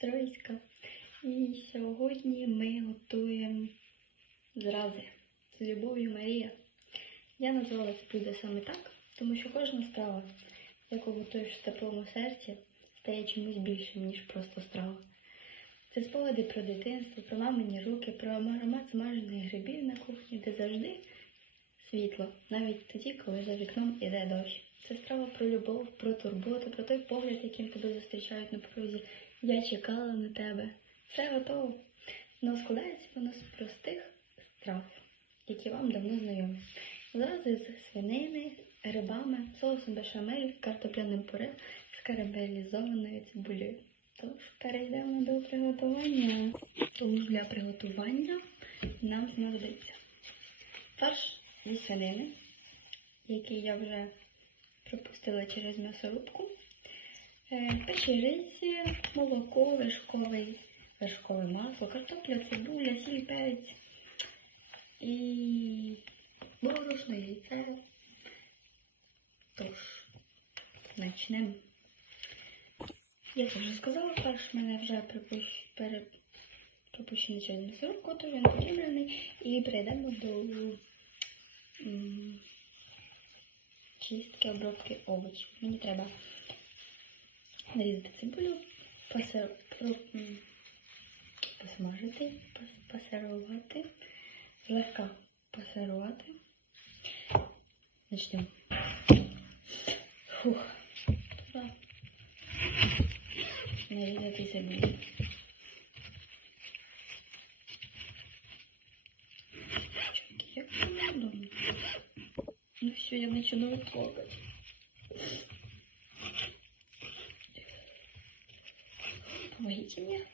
Стройська. І сьогодні ми готуємо зрази з любов'ю Марія. Я назвала це буде саме так, тому що кожна страва, яку готуєш в теплому серці, стає чимось більшим, ніж просто страва. Це спогади про дитинство, про мамині руки, про аромат смажених грибів на кухні, де завжди світло, навіть тоді, коли за вікном іде дощ. Це страва про любов, про турботу, про той погляд, яким тебе зустрічають на порозі. Я чекала на тебе. Все готово. Но складається воно з простих страв, які вам давно знайомі. Зразу з свинини, грибами, соусом бешамель, картопляним пюре з карамелізованою цибулею. Тож перейдемо до приготування. Тому для приготування нам знадобиться фарш зі свинини, який я вже пропустила через м'ясорубку, е, печериці, молоко, вершковий, вершкове масло, картопля, цибуля, сіль, перець і борошно, яйце. Тож, почнемо. Я це вже сказала, фарш в мене вже пропущений через м'ясорубку, тож він подріблений. І перейдемо до чистки обробки овочів. Мені треба нарізати цибулю, посе- про- м, посмажити, пос- пасирувати, злегка пасирувати. Начнемо. Фух. Нарізати цибулю. Неудобно. Ну все, я начинаю плакать. Помогите мне.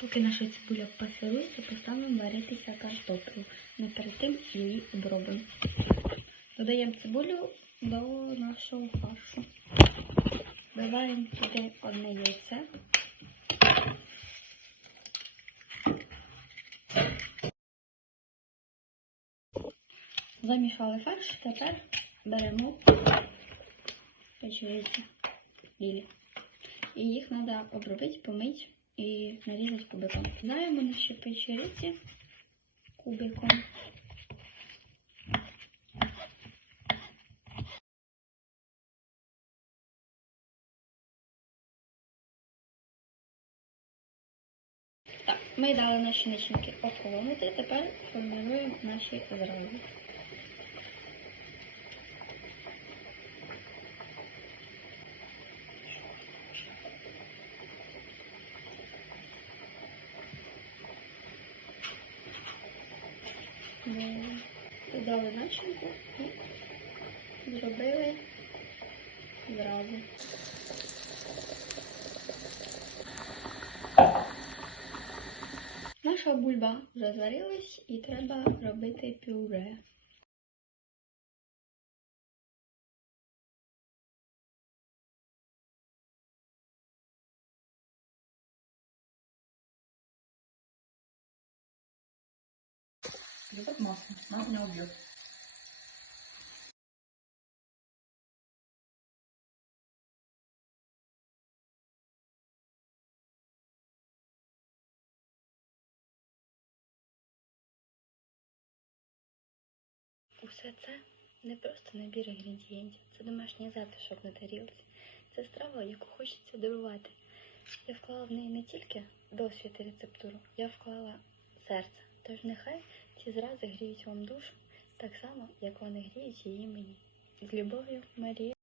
Поки наша цибуля пасирується, поставимо варитися картоплю. Ми перед тим її обробимо. Додаємо цибулю до нашого фаршу. Вливаємо сюди одне яйце. Замішали фарш, тепер беремо печериці білі. І їх треба обробити, помити і нарізати кубиком. Знаємо наші печериці кубиком. Ми дали наші начинки охолонути, тепер формуємо наші зрази. Ми Додали начинку і зробили зразу. Наша бульба вже зварилась і треба робити пюре. Любит масло, нас не убьет. Усе це не просто набір інгредієнтів, це домашній затишок на тарілці. Це страва, яку хочеться дарувати. Я вклала в неї не тільки досвід і рецептуру, я вклала серце. Тож нехай ці зрази гріють вам душу так само, як вони гріють її мені. З любов'ю, Марія.